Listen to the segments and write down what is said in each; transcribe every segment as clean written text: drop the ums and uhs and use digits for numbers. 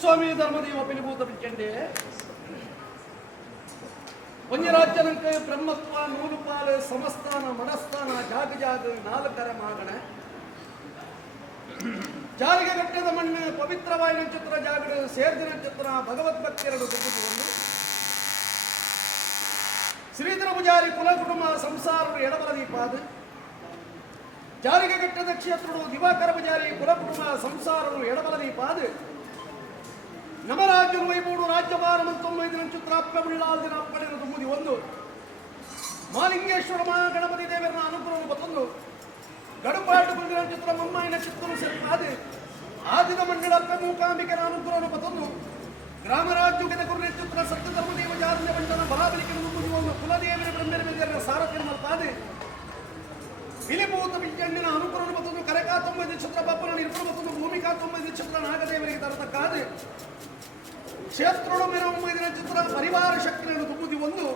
ಸ್ವಾಮಿ ಧರ್ಮದೇವ ಪಿಲಿಭೂತ ಬಿಚ್ಚಂಡೆ ಒಂಜರಾಜ್ಯನಂಕ ಬ್ರಹ್ಮತ್ವ ನೂಲುಪಾಲು ಸಮಸ್ಥಾನ ಮನಸ್ಥಾನ ಜಾಗ ಜಾಗ ನಾಲ್ಕರ ಮಾಗಣ ಜಾರಿಗೆ ಗಟ್ಟದ ಮಣ್ಣು ಪವಿತ್ರವಾದ ನಕ್ಷತ್ರ ಜಾಗಡು ಸೇರಿದ ನಕ್ಷತ್ರ ಭಗವದ್ಭಕ್ತಿಯರಡು ತೆಗೆದುಕೊಂಡು ಶ್ರೀಧರ ಪೂಜಾರಿ ಕುಲ ಕುಟುಂಬ ಸಂಸಾರ ಎಡಬಲದೀಪಾದ ಜಾರಿಗೆ ಗಟ್ಟದ ಕ್ಷೇತ್ರಗಳು ದಿವಾಕರ ಪೂಜಾರಿ ಕುಲ ಕುಟುಂಬ ಸಂಸಾರಗಳು ಎಡಬಲದೀಪಾದ ನಮರಾಜ್ಯರು ವೈಭೂಡು ರಾಜ್ಯಭಾರ 19 ನಕ್ಷತ್ರ ಅಪ್ಪಬಳ್ಳಾಲ್ದಿನ ಅಪ್ಪಳಿನ ತುಂಬುದಿ ಒಂದು ಮಾಲಿಂಗೇಶ್ವರ ಮಹಾಗಣಪತಿ ದೇವರನ್ನ ಅನುಗ್ರಹವನ್ನು ಮತ್ತೊಂದು ಗಡುಪಾಡು ಗುಂದಿನ ನಕ್ಷತ್ರ ಮಮ್ಮಾಯಿ ನಕ್ಷತ್ರ ಸರಿಯಾದ ಆದಿನ ಮಂಡಳ ಅಪ್ಪ ಮೂಕಾಂಬಿಕನ ಅನುಗ್ರಹವನ್ನು ಮತ್ತೊಂದು ಗ್ರಾಮರಾಜ್ಯದ ಗುರು ನಕ್ಷತ್ರ ಸತ್ಯ ಧರ್ಮದೇವ ಜಾರಣ್ಯ ಮಂಡಲ ಬಲಾಬಲಿಕೆನ ತುಂಬುದಿ ಒಂದು ಕುಲದೇವರ ಬ್ರಹ್ಮರ ಮೇಲೆ ಸಾರಥ್ಯ ಮಲ್ಪಾದೆ ಪಿಲಿಭೂತ ಬಿಚ್ಚಣ್ಣಿನ ಅನುಗ್ರಹವನ್ನು ಮತ್ತೊಂದು ಕರೆಕಾ 9 ನಕ್ಷತ್ರ ಬಪ್ಪನ ನಿರ್ಪಣ ಮತ್ತೊಂದು ಭೂಮಿಕಾ 9 ನಕ್ಷತ್ರ ನಾಗದೇವರಿಗೆ ತರತಕ್ಕಾದ ಕ್ಷೇತ್ರಗಳು ಮೇರ 9 ನಕ್ಷತ್ರ ಪರಿವಾರ ಶಕ್ತಿಯನ್ನು ತುಂಬುದಿ ಒಂದು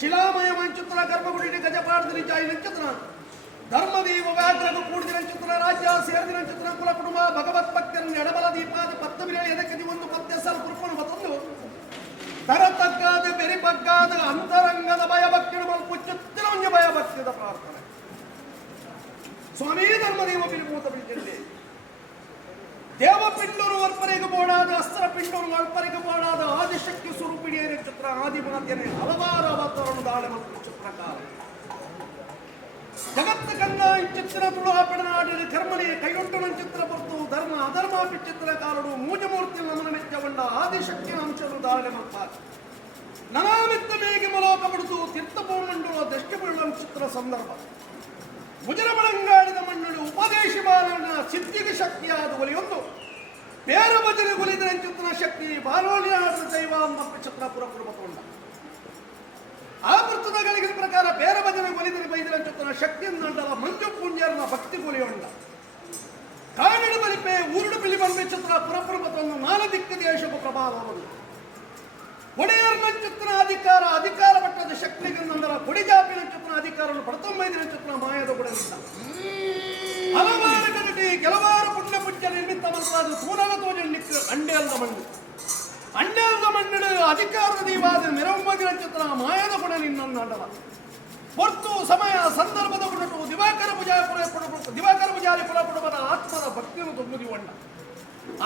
ಶಿಲಾಮಯ ಮಂಚಿತ್ರ ಗರ್ಭಗುಡಿ ಗಜಪಾಡದ ಜಾಯಿ ನಕ್ಷತ್ರ ಧರ್ಮದೇವ ವ್ಯಾಘ್ರದ ಕೂಡಿದ ನಕ್ಷತ್ರ ರಾಜ್ಯ ಸೇರಿದ ನಕ್ಷತ್ರ ಕುಲ ಕುಟುಂಬ ಭಗವದ್ಭಕ್ತರನ್ನು ಎಡಬಲ ದೀಪಾದ ಪತ್ತಬಿರಳಿ ಎದಕ್ಕೆ ಒಂದು ಪತ್ತೆಸಲು ಕುರುಪನು ಮತ್ತೊಂದು ತರತಕ್ಕಾದ ಬೆರಿಪಕ್ಕಾದ ಅಂತರಂಗದ ಭಯಭಕ್ತಿಯನ್ನು ಮಲ್ಪು ಚಿತ್ತಿರಂಜ ಭಯಭಕ್ತಿದ ಪ್ರಾರ್ಥನೆ ಸ್ವಾಮಿ ಧರ್ಮದೇವ ಪಿಲಿಭೂತ ಬಿಚ್ಚಂಡೆ ದೇವಪಿಂಡೂರು ವರ್ಪರೆಗೆ ಬೋಡಾದ ಅಸ್ತ್ರ ಪಿಂಡೂರು ವರ್ಪರೆಗೆ ಬೋಡಾದ ಆದಿಶಕ್ತಿ ಸ್ವರೂಪಿಣಿಯ ನಕ್ಷತ್ರ ಆದಿಮಾತೆಯೇ ಹಲವಾರು ಅವತಾರವನ್ನು ದಾಳಿ ಮತ್ತು ಚಿತ್ರಕಾರ ಜಗತ್ತು ಕಂದ ಚಿತ್ರ ತುಳುಹಾಪಿಡನಾಡಿನ ಕರ್ಮನೆಯ ಕೈಯೊಟ್ಟು ಚಿತ್ರ ಬರ್ತು ಧರ್ಮ ಅಧರ್ಮ ಚಿತ್ರಕಾರರು ಮೂಜಮೂರ್ತಿ ನಮನ ಮೆಚ್ಚಗೊಂಡ ಆದಿಶಕ್ತಿಯ ಅಂಶರು ದಾಳಿ ಮಾಡ್ತಾರೆ ನನಾಮಿತ್ತ ಮೇಗೆ ಮಲೋಕ ಬಿಡುದು ತೀರ್ಥಪೂರ್ಣಂಡುವ ದೃಷ್ಟಿಪೂರ್ಣ ಚಿತ್ರ ಸಂದರ್ಭ ಮುಜರ ಬಳಂಗಾಡಿದ ಮಣ್ಣಳು ಉಪದೇಶ ಬಾಲನ ಸಿದ್ಧಿಗೆ ಶಕ್ತಿಯಾದ ಒಲಿಯೊಂದು ಬೇರ ಭಜನೆ ಗುಲಿದ ಚಿತ್ರ ಶಕ್ತಿ ಬಾಲೋಲಿಯಾದ ದೈವ ಮತ್ತು ಚಿತ್ರ ಪುರಪುರಕೊಂಡ ಆ ವೃತ್ತದಗಳಿಗೆ ಪ್ರಕಾರ ಬೇರ ಭಜನೆ ಗೊಲಿದರೆ ಬೈದಿನ ಚಿತ್ರ ಶಕ್ತಿಯನ್ನಂಡಲ ಮಂಜು ಪುಂಜರನ ಭಕ್ತಿ ಗೊಲಿಯೊಂಡ ಕಾಡಿನ ಬಲಿಪೆ ಊರುಡು ಬಿಲಿ ಬಂಬೆ ಚಿತ್ರ ಪುರಪುರಪತೊಂದು ನಾಲ ದಿಕ್ಕ ದೇಶದ ಪ್ರಭಾವವನ್ನು ಒಡೆಯರ್ನ ಚಿತ್ರ ಅಧಿಕಾರ ಪಟ್ಟದ ಶಕ್ತಿಗಂದರ ಕೊಡಿಜಾಪಿನ ಚಿತ್ರ ಅಧಿಕಾರವನ್ನು 19 ನಕ್ಷತ್ರ ಮಾಯದ ಗುಡನಿಂದ ಹಲವಾರು ಗಂಟೆ ಕೆಲವಾರು ಪುಣ್ಯ ಪುಣ್ಯ ನಿಮಿತ್ತ ಮಂತ್ರಾದ ತೂನಲ ತೋಜಣ್ಣಿಕ್ಕೆ ಅಂಡೇಲ್ದ ಮಣ್ಣು ಅಧಿಕಾರದ ದೀವಾದ ಮೆರವಂಬದಿ ನಕ್ಷತ್ರ ಮಾಯದ ಗುಡನಿಂದ ಹೊರ್ತು ಸಮಯ ಸಂದರ್ಭದ ಗುಣಟು ದಿವಾಕರ ಪೂಜಾರಿ ಕುಲ ಕುಟುಂಬದ ಆತ್ಮದ ಭಕ್ತಿಯನ್ನು ತುಂಬುದಿ ಹೊಂಡ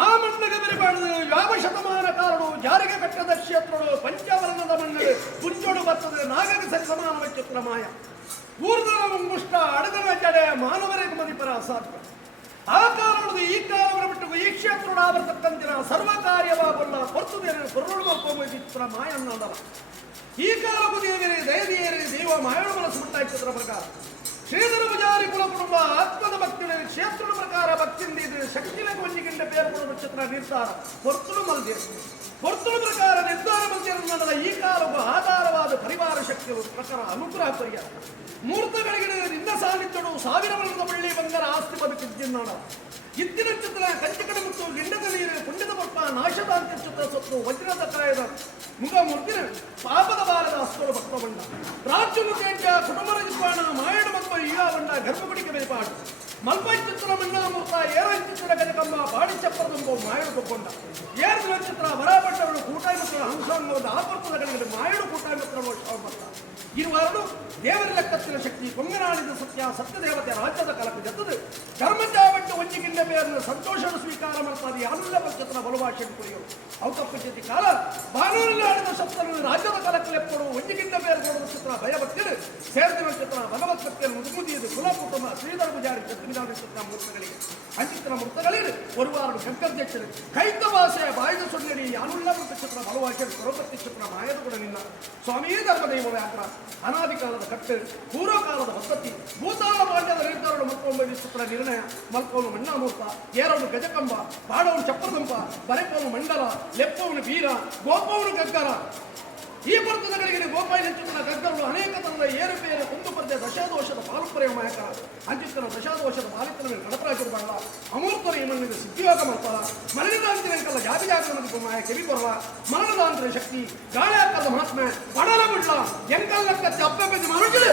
ಆ ಮಣ್ಣಿಗೆ ಬೆರಿಬಾರದು ಯಾವ ಶತಮಾನ ಕಾರಣ ಜಾರಿಗೆ ಕಟ್ಟದ ಕ್ಷೇತ್ರಗಳು ಪಂಚವರ್ಣದ ಮಣ್ಣು ಪುಂಜೋಡು ಬರ್ತದೆ ನಾಗಗೆ ಸರಿ ಸಮಾನ ಚಿತ್ರ ಮಾಯ ಊರ್ದನ ಮುಂಗುಷ್ಟ ಅಡದನ ಜಡೆ ಮಾನವರಿಗೆ ಮದಿಪರ ಅಸಾಧ್ಯ ಆ ಕಾರಣದ ಈ ಕಾಲವನ್ನು ಬಿಟ್ಟು ಈ ಕ್ಷೇತ್ರ ಆವರ್ತಕ್ಕಂತಿನ ಸರ್ವ ಕಾರ್ಯವಾಗಲ್ಲ ಹೊರತುದೇನೆ ಕೊರಳು ಚಿತ್ರ ಮಾಯ ಅನ್ನೋದಲ್ಲ ಈ ಕಾಲಕ್ಕೂ ದೇವರೇ ದಯದಿಯರೇ ದೇವ ಮಾಯಣ ಮನಸ್ಸು ಬಿಟ್ಟ ಚಿತ್ರ ಪ್ರಕಾರ ಶ್ರೀಧರ ಪೂಜಾರಿ ಕುಲ ಕುಟುಂಬ ಆತ್ಮದ ಭಕ್ತಿನ ಕ್ಷೇತ್ರದ ಪ್ರಕಾರ ಭಕ್ತಿಯಿಂದ ಇದೆ ಶಕ್ತಿನ ಕೊಂಜಿಗಿಂಡ ಬೇರೆ ನಕ್ಷತ್ರ ನಿರ್ಧಾರ ಹೊರ್ತುಳು ಮಲ್ದೆ ಹೊರ್ತುಳು ಪ್ರಕಾರ ನಿರ್ಧಾರ ಮಲ್ದಿರ ಈ ಕಾಲಕ್ಕೂ ಆಧಾರವಾದ ಪರಿವಾರ ಶಕ್ತಿಗಳು ಪ್ರಕಾರ ಅನುಗ್ರಹ ಪರಿಹಾರ ಮೂರ್ತಗಳಿಗೆ ನಿಂದ ಸಾನ್ನಿಧ್ಯಡು 1000 ವರ್ಷದ ಬಳ್ಳಿ ಬಂಗಾರ ಆಸ್ತಿ ಬದುಕಿದ್ದಿನ್ನಾಡ ಇದ್ದಿನ ಚಿತ್ರ ಕಂಚಿಕಡ ಮತ್ತು ಗಿಂಡದ ನೀರು ಪುಣ್ಯದ ಪಪ್ಪ ನಾಶದ ಚಿತ್ರ ಸತ್ತು ವಜ್ರದ ಕಾಯದ ಮುಗ ಮುರ್ದಿನ ಪಾಪದ ಬಾರದ ಅಸ್ತೋಳು ಭಕ್ತ ಬಂಡ ರಾಜ್ಯ ಮುಖೇಂಚ ಕುಟುಂಬ ರಜಿಸ್ವಾಣ ಮಾಯಣ ಮಕ್ಕ ಈಗ ಬಂಡ ಗರ್ಭಗುಡಿಗೆ ಬೇಪಾಡು ಮಲ್ಪೈ ಚಿತ್ರ ಮಣ್ಣಾ ಮುಕ್ತ ಏರ ಚಿತ್ರ ಗಜಕಂಬ ಬಾಡಿ ಚಪ್ಪರದಂಬ ಮಾಯಣ ಕೊಕ್ಕೊಂಡ ಏರ್ ನಕ್ಷತ್ರ ಬರಾಬಟ್ಟಗಳು ಕೂಟಾಯಮಿತ್ರ ಹಂಸಾಂಗವಾದ ಆಪರ್ತದಗಳಿಗೆ ಮಾಯಣ ಕೂಟಾಯಮಿತ್ರಗಳು ಶಾವಪತ್ತ ಇರುವಾರನು ದೇವರ ಲೆಕ್ಕತ್ತಿನ ಶಕ್ತಿ ಕೊಂಗನಾಡಿದ ಸತ್ಯದೇವತೆ ರಾಜ್ಯದ ಕಲಕ ಜತ್ತದು ಧರ್ಮಜಾವಟ್ಟು ಒಂಜಿಗಿಂಡ ಬೇರನ್ನು ಸಂತೋಷದ ಸ್ವೀಕಾರ ಮಾಡ್ತಾರೆ ಎಲ್ಲ ನಕ್ಷತ್ರ ಬಲಭಾಷೆ ಕುಡಿಯೋ ಅವತಪ್ಪಿ ಕಾಲ ಬಾನೂರಲ್ಲಿ ಆಡಿದ ಶಬ್ದವನ್ನು ರಾಜ್ಯದ ಕಲಕಲೆಪ್ಪಡು ಒಂಜಿಗಿಂಡ ಬೇರೆ ಕೊಡುವ ನಕ್ಷತ್ರ ಭಯಭಕ್ತಿರು ಸೇರಿದ ನಕ್ಷತ್ರ ಭಗವದ್ಭಕ್ತಿಯನ್ನು ಮುದುಮುದಿಯದು ಕುಲ ಕುಟುಂಬ ಶ್ರೀಧರ ಪೂಜಾರಿ ನಕ್ಷತ್ರ ಮೂರ್ತಗಳಿಗೆ ಅಂಚಿತ್ರ ಮೂರ್ತಗಳಿಗೆ ಒರುವಾರನು ಗಂಗರ್ಧ್ಯಕ್ಷರು ಕೈತ ಭಾಷೆಯ ಬಾಯ್ದ ಸೊನ್ನಡಿ ಯಾನುಲ್ಲ ನಕ್ಷತ್ರ ಬಲಭಾಷೆ ಸ್ವರಪತ್ತಿ ಚಿತ್ರ ಮಾಯದ ಕೂಡ ನಿನ್ನ ಸ್ವಾಮೀ ಧರ್ಮದೈವ ವ್ಯಾಪಾರ ಅನಾದಿ ಕಾಲದ ಕಟ್ಟು ಪೂರ್ವಕಾಲದ ಪದ್ಧತಿ ಭೂತಾಳ ಪಾಂಡ್ಯದ ನಿರ್ಧಾರಗಳು 19 ಚಿತ್ರ ನಿರ್ಣಯ ಮಲ್ಕೋನು ಮಣ್ಣಾಮೂರ್ತ ಏರವನು ಗಜಕಂಬ ಬಾಡವನು ಚಪ್ಪರದಂಪ ಬರೆಪವನು ಮಂಡಲ ಲೆಪ್ಪವನು ಬೀರ ಗೋಪವನು ಗಗ್ಗರ ಈ ಪರ್ತದಗಳಿಗೆ ಗೋಪಾಯಿ ಚಿತ್ರ ಗಗ್ಗರಗಳು ಅನೇಕ ತರದ ಏರುಪೇರು ಕುಂದುಪದ್ಯ ದಶಾದೋಷದ ಪಾಲುಪರೆಯ ಮಾಯಕ ಅಂಚಿತ್ತನ ದಶಾದೋಷದ ಪಾಲಿತನ ಕಡಪರಾಗಿರಬಲ್ಲ ಅಮೂರ್ತನ ಈ ಮಣ್ಣಿಗೆ ಸಿದ್ಧಿಯೋಗ ಮಾಡ್ತಾರ ಮರಣಿದಾಂತಿನಂಕಲ್ಲ ಜಾತಿ ಜಾಗರಣದ ಮಾಯ ಕೆವಿ ಬರಲ್ಲ ಮರಣದಾಂತರ ಶಕ್ತಿ ಗಾಳಿ ಹಾಕದ ಮಹಾತ್ಮೆ ಪಡಲ ಬಿಡ್ಲ ಎಂಕಲ್ಲಕ್ಕತ್ತೆ ಅಪ್ಪ ಮನುಷ್ಯ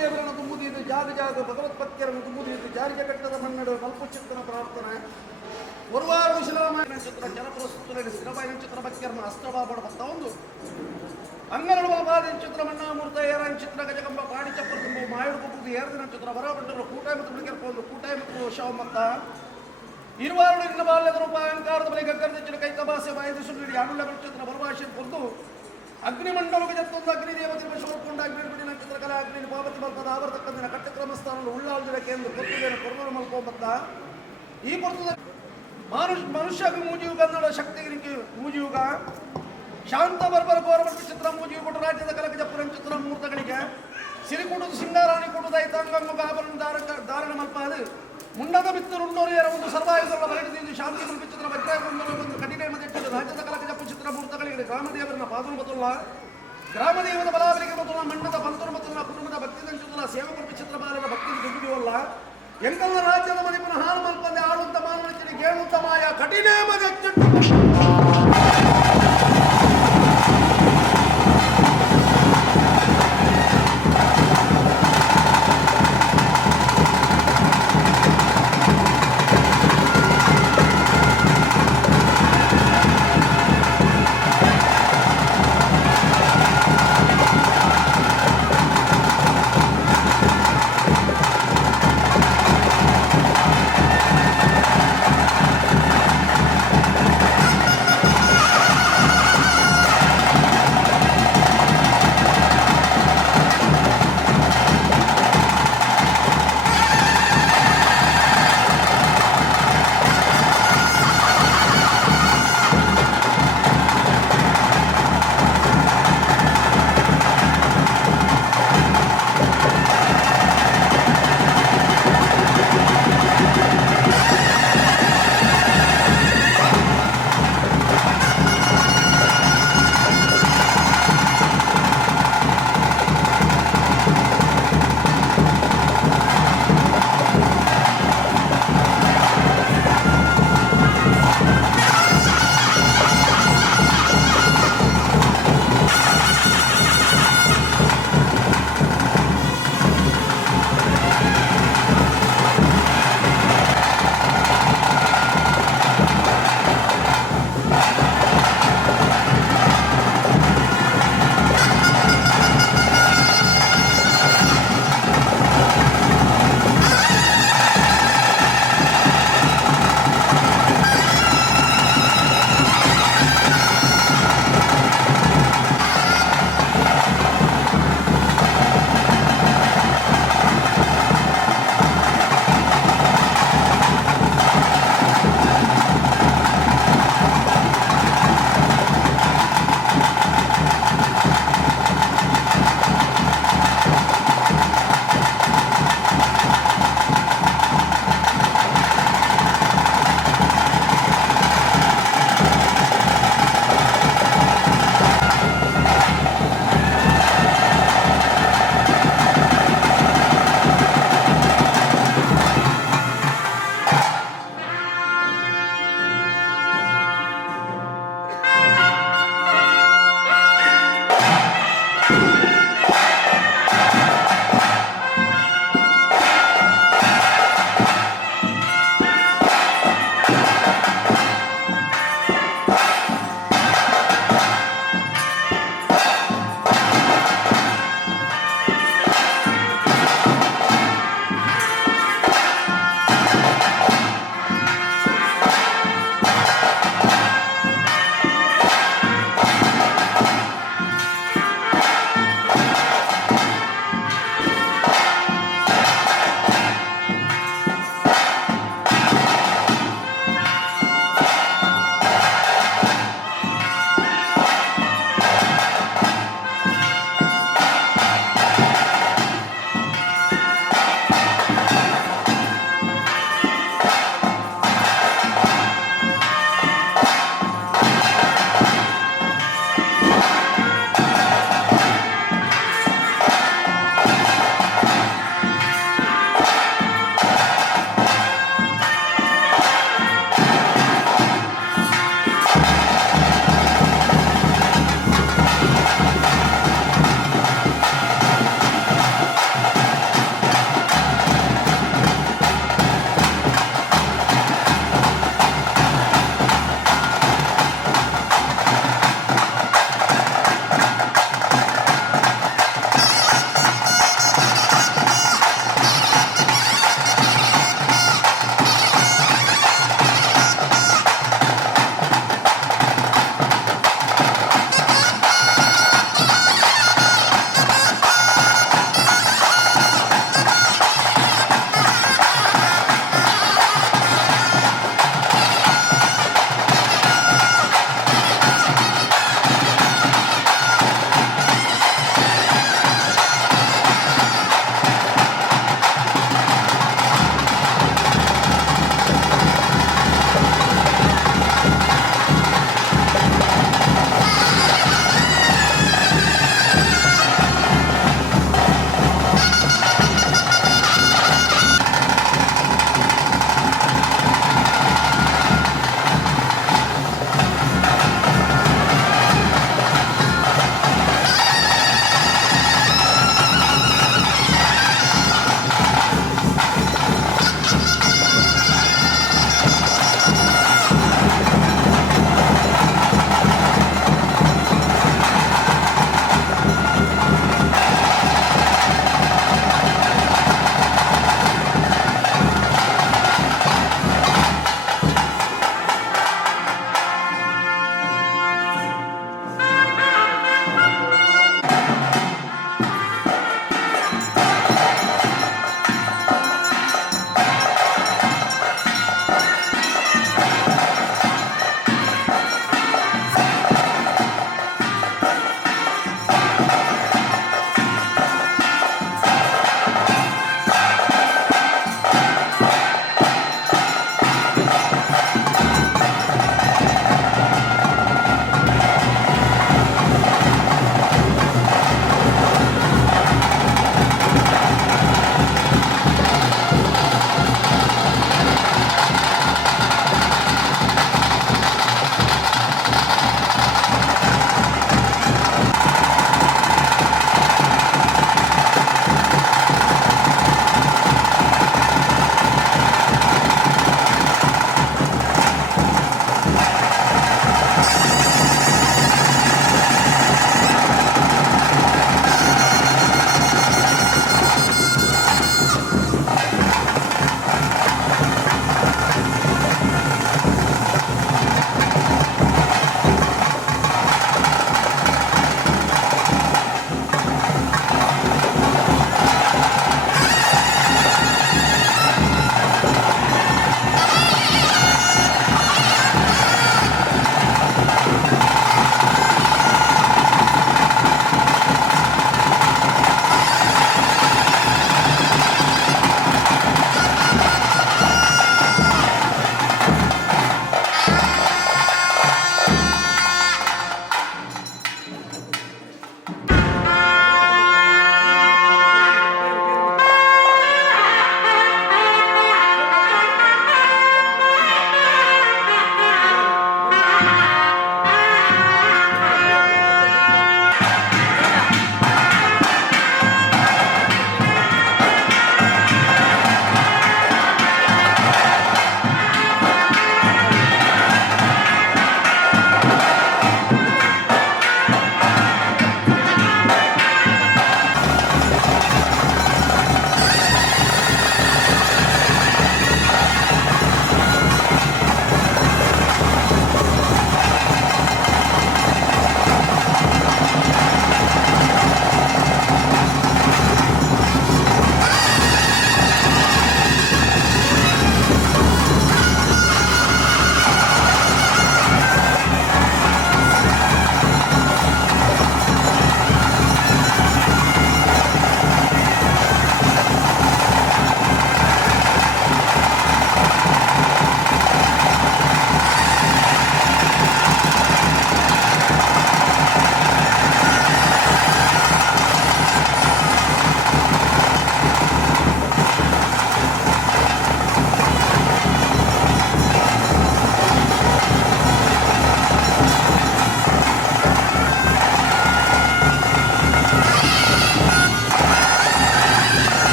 ಗ್ರಾಮದೇವರನ್ನು ತುಂಬುದಿದ್ದು ಜಾಗ ಜಾಗ ಭಗವತ್ಪತ್ಯರನ್ನು ತುಂಬುದಿದ್ದು ಜಾರಿಗೆ ಕಟ್ಟದ ಮನ್ನಡ ಮಲ್ಪುಚಿತ್ತನ ಪ್ರಾರ್ಥನೆ ಒರುವಾರ ವಿಶ್ರಾಮಾಯಣ ಚಿತ್ರ ಜನಪ್ರಸ್ತುತ ಸ್ಥಿರಬಾಯಿನ ಚಿತ್ರ ಭಕ್ತಿಯರನ್ನ ಅಸ್ತ್ರಬಾಬಡ ಭಕ್ತ ಒಂದು ಅಂಗನಡು ಬಾದಿನ ಚಿತ್ರ ಮಣ್ಣಾಮೂರ್ತ ಏರಾಯನ ಚಿತ್ರ ಗಜಕಂಬ ಪಾಡಿ ಚಪ್ಪರ ತುಂಬ ಮಾಯುಡು ಬುದ್ದು ಏರ್ದಿನ ಚಿತ್ರ ಬರಬಂಡರು ಕೂಟಾಯ ಮತ್ತು ಬಿಡಿಕೆರ್ಕೊಂಡು ಕೂಟಾಯ ಮತ್ತು ಶವ ಮತ್ತ ಇರುವಾರು ನಿನ್ನ ಬಾಲ್ಯದ ರೂಪ ಅಹಂಕಾರದ ಬಳಿ ಗಗ್ಗರದ ಚಿತ್ರ ಕೈತಬಾಸೆ ಬಾಯಿದ ಸುಳ್ಳಿ ಆಡುಳ್ಳ ಚಿತ್ರ ಬರಭಾಷೆ ಕೊರ್ದು ಅಗ್ನಿಮಂಡಲಕ್ಕೆ ಜತ್ತೊಂದು ಅಗ್ನಿ ದೇವತೆ ಶೋರ್ಕೊಂಡ ಅಗ್ನಿ ಬಿಡಿನ ಚಿತ್ರಕಲಾ ಅಗ್ನಿ ಪಾಪತಿ ಮಲ್ಪದ ಆವರ್ತಕ್ಕಂದಿನ ಕಟ್ಟಕ್ರಮಸ್ಥಾನಗಳು ಉಳ್ಳಾಲ್ದಿರಕ್ಕೆ ಎಂದು ಕೊರ್ತಿದ್ದೇನೆ ಕೊರಗರು ಮಲ್ಕೊಂಬತ್ತ ಈ ಪುರ್ತದ ಮನುಷ್ಯ ಮೂಜಿಯು ಕನ್ನಡ ಶಕ್ತಿಗಿರಿಕೆ ಮೂಜಿಯುಗ ಶಾಂತ ಬರ್ಬರ ಗೋರಬಟ್ಟು ಚಿತ್ರ ಮೂಜಿಯು ಕೊಟ್ಟು ರಾಜ್ಯದ ಕಲಕ ಜಪ್ಪುರನ್ ಚಿತ್ರ ಮುಹೂರ್ತಗಳಿಗೆ ಸಿರಿಕುಟುದು ಸಿಂಗಾರಾಣಿ ಕುಟುದ ಐತಾಂಗಂಗ ಆಭರಣ ಧಾರಣ ಮಲ್ಪಾದು ಮುಂಡದ ಬಿತ್ತರುಣ್ಣೋರಿಯರ ಒಂದು ಸರ್ವಾಯುಧಗಳ ಬಲಡಿದ್ದು ಶಾಂತಿ ಮಲ್ಪಿ ಚಿತ್ರ ವಜ್ರಾಯುಧಒಂದು ಕಠಿಣ ಮಧ್ಯದ ರಾಜ್ಯದ ಕಲಕ ಜಪ್ಪು ಚಿತ್ರ ಮುಹೂರ್ತಗಳಿಗೆ ಗ್ರಾಮದೇವರನ್ನ ಪಾದನು ಬತ್ತುಲ್ಲ ಗ್ರಾಮದೇವದ ಬಲಾಬಲಿಗೆ ಬತ್ತುಲ್ಲ ಮಣ್ಣದ ಪಂತರು ಬತ್ತುಲ್ಲ ಕುಟುಂಬದ ಭಕ್ತಿ ದಂಚುಲ್ಲ ಸೇವೆ ಮಲ್ಪಿ ಚಿತ್ರ ಬಾಲದ ಭಕ್ತಿ ದುಡ್ಡಿವಲ್ಲ ಎಂಕಲ್ಲ ರಾಜ್ಯದ ಮನೆ ಪುನಃ ಹಾಲು ಮಲ್ಪಂದೆ ಆಳುವಂತ ಮಾನವನಿಗೆ ಗೇಳುವಂತ ಮಾಯ ಕಠಿಣ ಮಧ್ಯ